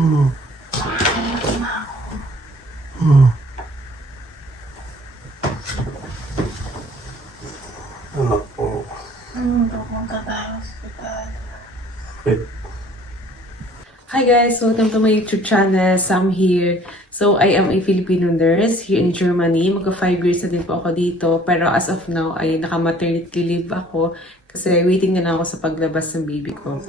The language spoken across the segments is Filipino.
Ano po? Pupunta tayo sa hospital. Wait. Hi guys! Welcome to my YouTube channel, Sam here. So, I am a Filipino nurse here in Germany. Magka 5 years na din po ako dito. Pero as of now, ay naka-maternity leave ako. Kasi waiting na lang ako sa paglabas ng baby ko.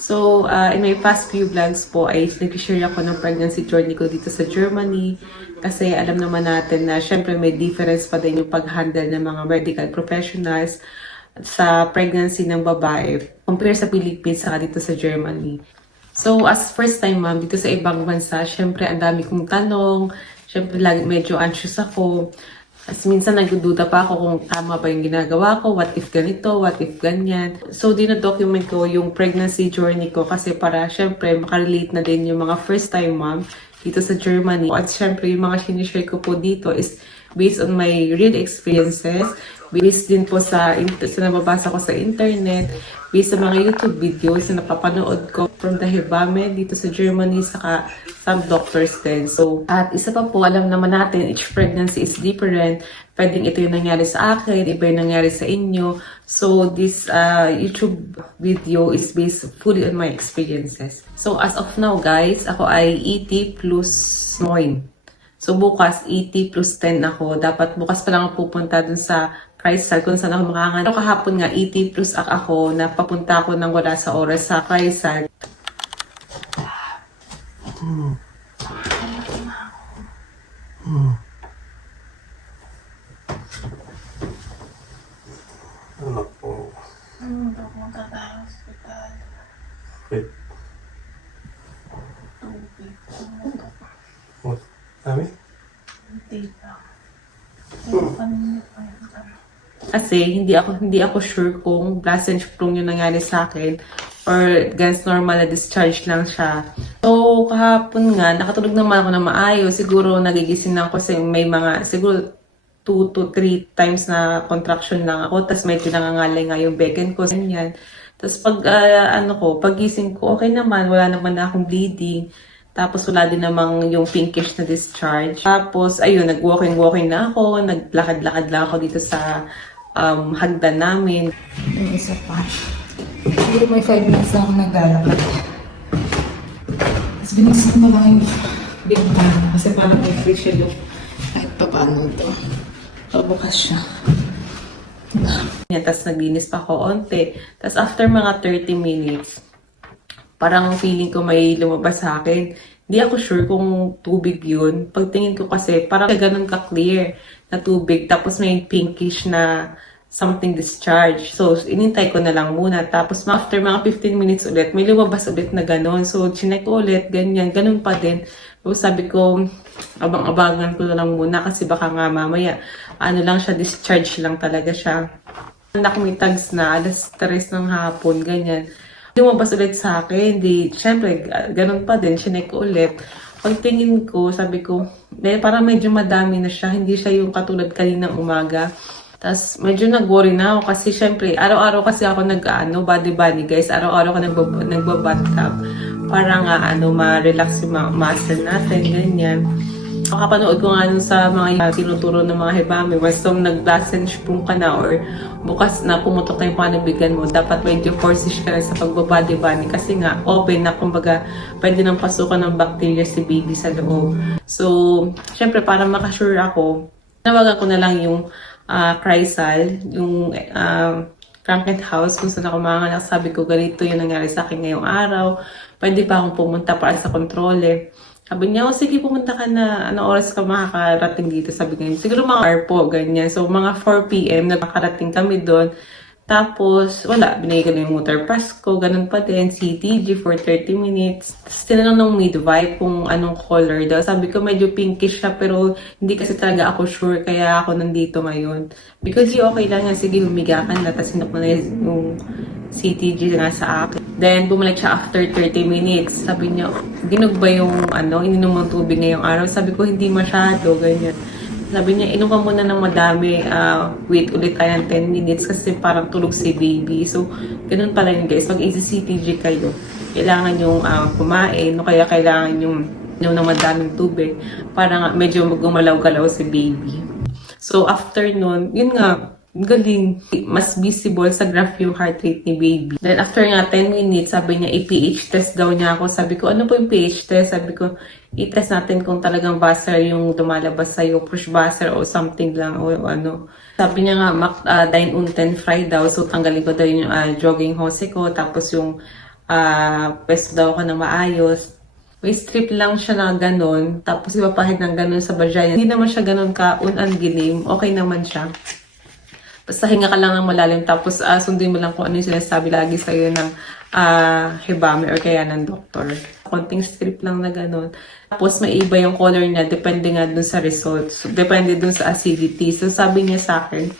So, in my past few vlogs po, ay nag-share ako ng pregnancy journey ko dito sa Germany. Kasi alam naman natin na syempre may difference pa din yung pag-handle ng mga medical professionals sa pregnancy ng babae compare sa Philippines saka dito sa Germany. So, as first time ma'am, dito sa ibang bansa, syempre, ang dami kong tanong. Syempre, lagi medyo anxious ako. As minsan, nagdududa pa ako kung tama ba yung ginagawa ko. What if ganito? What if ganyan? So, dino-document ko yung pregnancy journey ko kasi para, syempre, makarelate na din yung mga first time ma'am dito sa Germany. At syempre, yung mga sinishare ko po dito is based on my real experiences. Based din po sa nababasa ko sa internet, based sa mga YouTube videos na napapanood ko from the Hebamme dito sa Germany, saka some doctors din. So, at isa pa po, alam naman natin, each pregnancy is different. Pwedeng ito yung nangyari sa akin, iba yung nangyari sa inyo. So, this YouTube video is based fully on my experiences. So, as of now guys, ako ay ET plus MOIN. So, bukas, ET plus 10 ako. Dapat bukas pa lang ako pupunta dun sa Kreissaal kung saan ako makangan. Pero kahapon nga, ET plus ako na papunta ako ng wala sa oras sa Kreissaal. Ano po? Pupunta tayo sa hospital. Wait. Tubig. What? Sabi? Hindi lang. Paninip pa yun. Kasi hindi ako sure kung blast and sprung yung nangyari sa akin or ganz normal na discharge lang siya. So, kahapon nga, nakatulog naman ako na maayos. Siguro nagigising na ako kasi may mga, siguro 2 to 3 times na contraction lang ako. Tapos may pinangangalay nga yung beken ko. Ganyan. Tapos pagising ko, okay naman. Wala naman na akong bleeding. Tapos wala din namang yung pinkish na discharge. Tapos, ayun, nag-walking na ako. Naglakad-lakad lang ako dito sa hagdan namin. Yung isa pa. Siguro may 5 minutes lang ako naglalakad. Tapos binigsan ko lang yung bintana kasi parang may free siya yung kahit pa paano ito. Pabukas siya. Tapos naglinis pa ako onte. Tapos after mga 30 minutes, parang feeling ko may lumabas sa akin. Hindi ako sure kung tubig yun. Pagtingin ko kasi, parang ganun ka-clear na tubig. Tapos may pinkish na something discharge. So, inintay ko na lang muna. Tapos, after mga 15 minutes ulit, may lumabas ulit na ganun. So, chinek ko ulit, ganyan. Ganun pa din. So, sabi ko, abang-abangan ko na lang muna kasi baka nga mamaya, ano lang siya, discharge lang talaga siya. Anak may tags na, alas 3 ng hapon, ganyan. Lumabas ulit sa akin, syempre, ganun pa din, chinek ko ulit. Pagtingin ko, sabi ko, parang medyo madami na siya, hindi siya yung katulad kaninang umaga. Tapos, medyo nag-worry na ako kasi syempre, araw-araw kasi ako body guys, araw-araw ko nagbabathtub para nga, ma-relax yung muscle natin, ganyan. Makapanood ko nga sa mga tinuturo ng mga Hebamme, basta nag-blast and sprung ka na or bukas na pumutok na yung panabigan mo, dapat medyo forces ka na sa pagbabody kasi nga open na, kumbaga pwede nang pasukan ng bacteria si baby sa loob. So, syempre para makasure ako, nawagan ko na lang yung Kreissaal, yung Krankenhaus kung saan ako manganak. Sabi ko, ganito yung nangyari sa akin ngayong araw. Pwede pa akong pumunta para sa kontrole. Sabi niya, sige, pumunta ka na. Anong oras ka makakarating dito? Sabi niya, siguro mga hour po, ganyan. So, mga 4 p.m. nakakarating kami doon. Tapos, wala. Binigay ko na yung motor pass ko. Ganun pa din. CTG for 30 minutes. Tapos, tinanong ng midwife kung anong color daw. Sabi ko, medyo pinkish siya. Pero, hindi kasi talaga ako sure. Kaya ako nandito ngayon. Because, okay lang yan. Sige, humiga ka na. Tapos, sinok mo na yung CTG nga sa akin. Then, bumalik siya after 30 minutes. Sabi niya, ginog ba yung ininom mong tubig ngayong araw? Sabi ko, hindi masyado. Ganyan. Sabi niya, inom ka muna ng madami, wait ulit tayo ng 10 minutes kasi parang tulog si baby. So, ganun pala yun guys. Pag ECCTG kayo, kailangan yung kumain, o kaya kailangan yung inom ng madaming tubig para nga medyo gumalaw-galaw si baby. So, after nun, yun nga, galing. Mas visible sa graph yung heart rate ni baby. Then, after nga 10 minutes, sabi niya, i-pH test daw niya ako. Sabi ko, ano po yung pH test? Sabi ko, i-test natin kung talagang buzzer yung lumalabas sa'yo, push buzzer o something lang o ano. Sabi niya nga, dine on 10 fry daw. So, tanggalin ko daw yung jogging hose ko. Tapos yung pwesto daw ako na maayos. May strip lang siya na ganun. Tapos ipapahid ng ganun sa vagina. Hindi naman siya ganun ka-un-gilim. Okay naman siya. Basta hinga ka lang ng malalim, tapos sundin mo lang kung ano yung sinasabi lagi sa'yo ng hebame or kaya ng doktor. Konting strip lang na gano'n. Tapos may iba yung color niya, depende nga dun sa results. So, depende dun sa acidity. So sabi niya sa akin,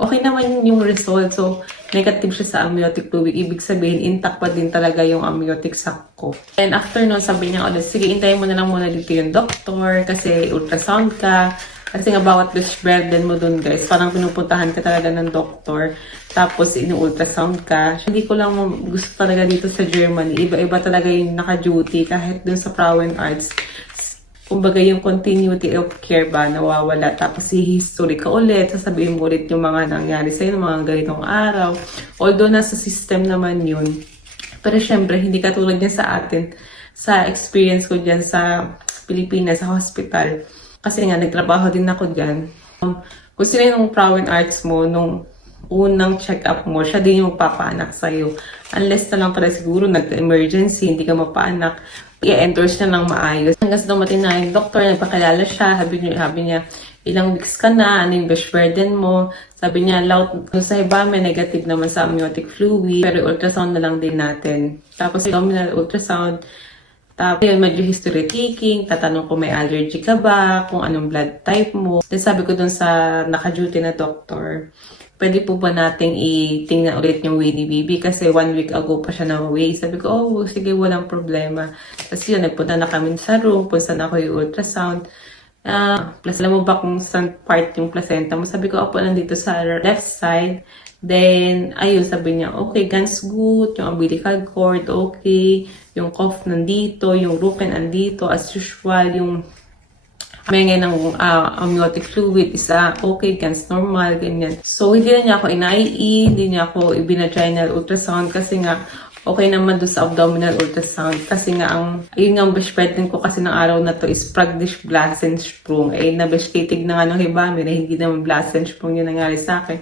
okay naman yung result. So negative siya sa amniotic fluid. Ibig sabihin, intact pa din talaga yung amniotic sac ko. And after nun, sabi niya ulit, sige, intayin mo na lang muna dito yung doktor kasi ultrasound ka. Kasi nga bawat burden mo dun guys, parang pinupuntahan ka talaga ng doktor. Tapos inu-ultrasound ka. Hindi ko lang gusto talaga dito sa Germany. Iba-iba talaga yung naka-duty kahit dun sa Frauen Arts. Kumbaga yung continuity of care ba, nawawala. Tapos history ka ulit, sasabihin mo ulit yung mga nangyari sa'yo, ng mga ganitong araw. Although nasa system naman yun. Pero syempre, hindi katulad niya sa atin. Sa experience ko dyan sa Pilipinas, sa hospital. Kasi nga, nagtrabaho din ako dyan. Kung sino yung Frauen Arts mo, nung unang check-up mo, siya din yung magpapaanak sa'yo. Unless na lang pala siguro nag-emergency, hindi ka mapaanak, i-endorse niya ng maayos. Hanggang sa dumating na yung doktor, nagpakilala siya, sabi niya, ilang weeks ka na, ano yung brush burden mo. Sabi niya, laut sa hebame, negative naman sa amniotic fluid, pero ultrasound na lang din natin. Tapos abdominal ultrasound, tapos yun, medyo history taking, tatanong kung may allergy ka ba, kung anong blood type mo. Then sabi ko dun sa naka-duty na doctor, pwede po ba nating itingnan ulit yung weigh ni baby? Kasi 1 week ago pa siya na-weigh. Sabi ko, oh, sige, walang problema. Kasi yun, nagpunta na kami sa room, punta na ako yung ultrasound. Plus, alam mo ba kung saan part yung placenta mo? Sabi ko, opo, nandito sa left side. Then, ayun, sabi niya, okay, ganz good, yung umbilical cord, okay, yung cough nandito, yung ruken nandito, as usual, yung may ng amniotic fluid is okay, ganz normal, ganyan. So, hindi na niya ako in-IE, hindi niya ako ibina-vaginal ultrasound kasi nga, okay naman doon sa abdominal ultrasound. Kasi nga, ayun nga ang best-friend ko kasi ng araw na to is Pragdish Blassensprung. Eh, na-best-katig na nga ng hebame na hindi naman Blassensprung yung nangyari sa akin.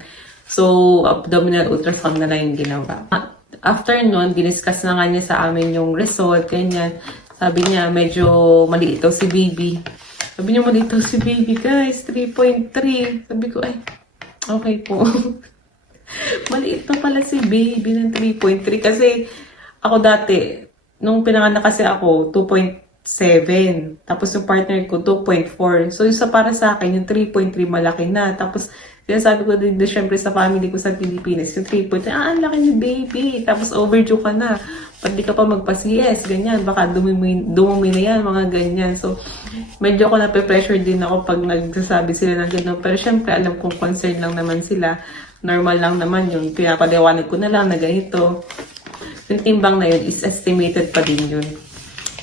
So, abdominal ultrasound na lang yung ginawa. After nun, diniscuss na nga niya sa amin yung result, ganyan. Sabi niya, medyo maliit daw si baby. Sabi niya, maliit daw si baby, guys, 3.3. Sabi ko, ay, okay po. Maliit na pala si baby ng 3.3. Kasi, ako dati, nung pinanganak kasi ako, 2.7. Tapos yung partner ko, 2.4. So, yung para sa akin, yung 3.3 malaki na. Tapos, sabi ko din, syempre sa family ko sa Pilipinas, yung 3.3, ang laki ni baby. Tapos overdue ka na. Pati ka pa magpa-CS, ganyan. Baka dumumi na yan, mga ganyan. So, medyo ako nape-pressure din ako pag nagsasabi sila ng gano'n. Pero syempre, alam kong concern lang naman sila. Normal lang naman yun. Pinapaliwanag ko na lang na ganito. Yung timbang na yun is estimated pa din yun.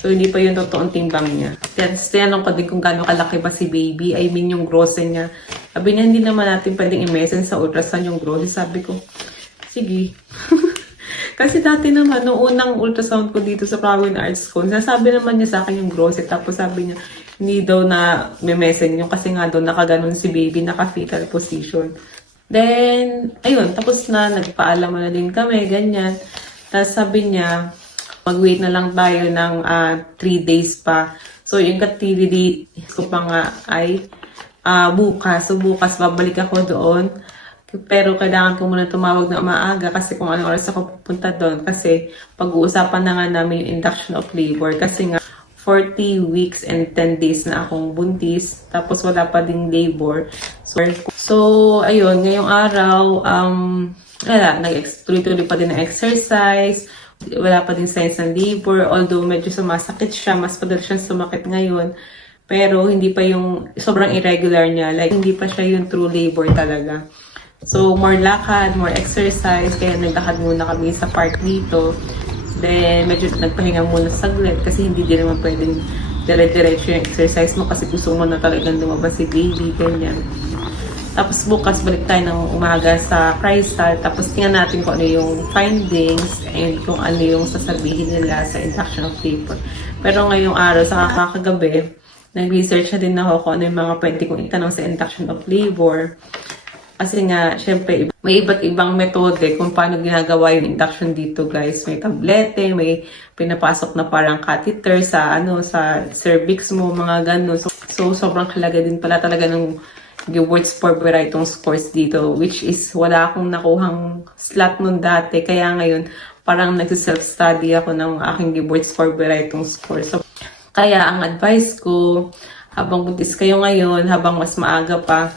So, hindi pa yung totoong timbang niya. Tinanong ko din kung gaano kalaki ba si baby. I mean, yung gross niya. Sabi niya, hindi naman natin pwedeng i-measure sa ultrasound yung gross. Sabi ko, sige. Kasi dati naman, noong unang ultrasound ko dito sa Frauen Arts ko, nasabi naman niya sa akin yung gross. Tapos sabi niya, hindi daw na may-measure yung kasi nga daw nakaganon si baby, naka-fetal position. Then, ayun, tapos na, nagpaalam na din kami, ganyan. Tapos sabi niya, mag-wait na lang tayo ng 3 days pa. So, yung ka-3 ko pa nga ay bukas. So, bukas babalik ako doon. Pero kailangan ko muna tumawag na maaga kasi kung anong oras ako pupunta doon. Kasi pag-uusapan na nga namin yung induction of labor. Kasi nga, 40 weeks and 10 days na akong buntis. Tapos wala pa ding labor. So ayun, ngayong araw, tuloy-tuloy pa din na exercise. Wala pa din signs ng labor. Although medyo sumasakit siya, mas padal siyang sumakit ngayon. Pero hindi pa yung sobrang irregular niya. Like, hindi pa siya yung true labor talaga. So, more lakad, more exercise. Kaya naglakad muna kami sa park dito. Then, medyo nagpahinga muna saglit kasi hindi din naman pwedeng dire-diretso yung exercise mo kasi gusto mo na talagang lumabas si baby, ganyan. Tapos bukas balik tayo ng umaga sa Crystal. Tapos tingnan natin kung ano yung findings and kung ano yung sasabihin nila sa induction of labor. Pero ngayong araw, sa kakagabi, nag-research na din ako kung ano yung mga pwede kong itanong sa induction of labor. Kasi nga, syempre, may iba't ibang metode kung paano ginagawa yung induction dito, guys. May tablete, may pinapasok na parang catheter sa sa cervix mo, mga ganun. So sobrang halaga din pala talaga ng Geworth Sporberite itong scores dito, which is wala akong nakuhang slot nun dati. Kaya ngayon, parang nagsi-self-study ako ng aking Geworth Sporberite itong scores. So, kaya ang advice ko, habang buntis kayo ngayon, habang mas maaga pa,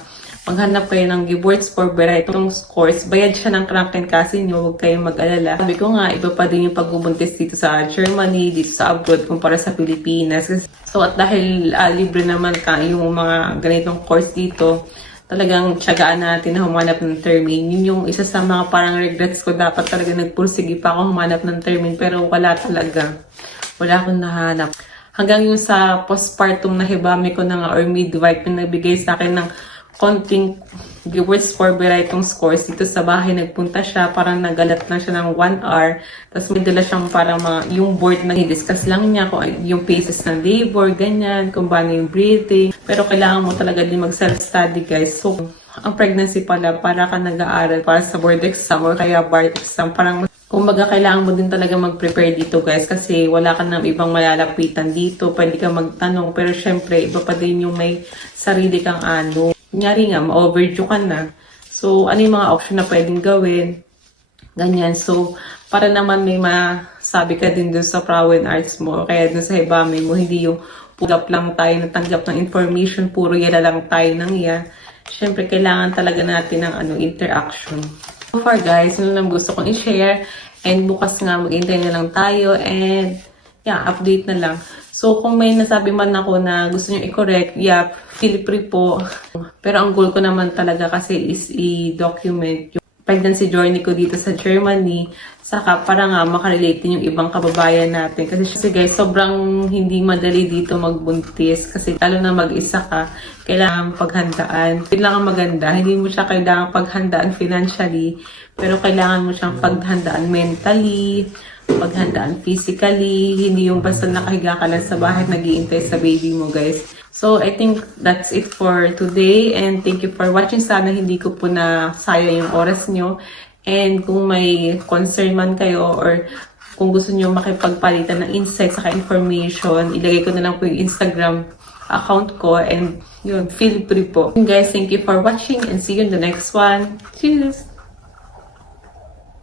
maghanap kayo ng Geworth Sporberite itong scores. Bayad siya ng Krankenkasse nyo, huwag kayong mag-alala. Sabi ko nga, iba pa din yung pagbubuntis dito sa Germany, dito sa abroad, kumpara sa Pilipinas. So, at dahil libre naman yung mga ganitong course dito, talagang tiyagaan natin na humanap ng termin. Yun yung isa sa mga parang regrets ko. Dapat talaga nagpursige pa ako humanap ng termin, pero wala talaga. Wala akong nahanap. Hanggang yung sa postpartum na hibami ko na nga, or midwife, yung nagbigay sa akin ng konting Geworth Sporberite itong scores. Dito sa bahay, nagpunta siya, parang nagalat lang siya ng 1 hour. Tapos may dala siyang parang yung board na i-discuss lang niya kung yung phases ng labor, ganyan, kung paano yung breathing. Pero kailangan mo talaga din mag-self-study, guys. So, ang pregnancy pala, para ka nag-aaral para sa board exam or kaya bar exam. Parang, kumbaga, kailangan mo din talaga mag-prepare dito, guys. Kasi wala ka ng ibang malalapitan dito. Pwede ka magtanong. Pero syempre, iba pa din yung may sarili kang Kunyari nga, ma-overdue ka na. So, ano yung mga option na pwedeng gawin? Ganyan. So, para naman may masabi ka din dun sa Frauen Arts mo, kaya dun sa hibami mo, hindi yung pull-up lang tayo, natanggap ng information, puro yala lang tayo ng iya. Siyempre, kailangan talaga natin ng interaction. So far, guys, yun lang gusto kong i-share. And bukas nga, mag-intay na lang tayo. And, yeah, update na lang. So, kung may nasabi man ako na gusto nyo i-correct, yeah, feel free po. Pero ang goal ko naman talaga kasi is i-document yung pregnancy journey ko dito sa Germany. Saka para nga makarelate din yung ibang kababayan natin. Kasi guys, sobrang hindi madali dito magbuntis. Kasi lalo na mag-isa ka, kailangan paghandaan. Kailangan maganda. Hindi mo siya kailangan paghandaan financially. Pero kailangan mo siyang paghandaan mentally, paghandaan physically, hindi yung basta nakahiga ka lang sa bahay nag-iintay sa baby mo, guys. So, I think that's it for today and thank you for watching. Sana hindi ko po na sayang yung oras nyo. And kung may concern man kayo or kung gusto nyo makipagpalitan ng insights saka information, ilagay ko na lang po yung Instagram account ko and yun, feel free po. And guys, thank you for watching and see you in the next one. Cheers!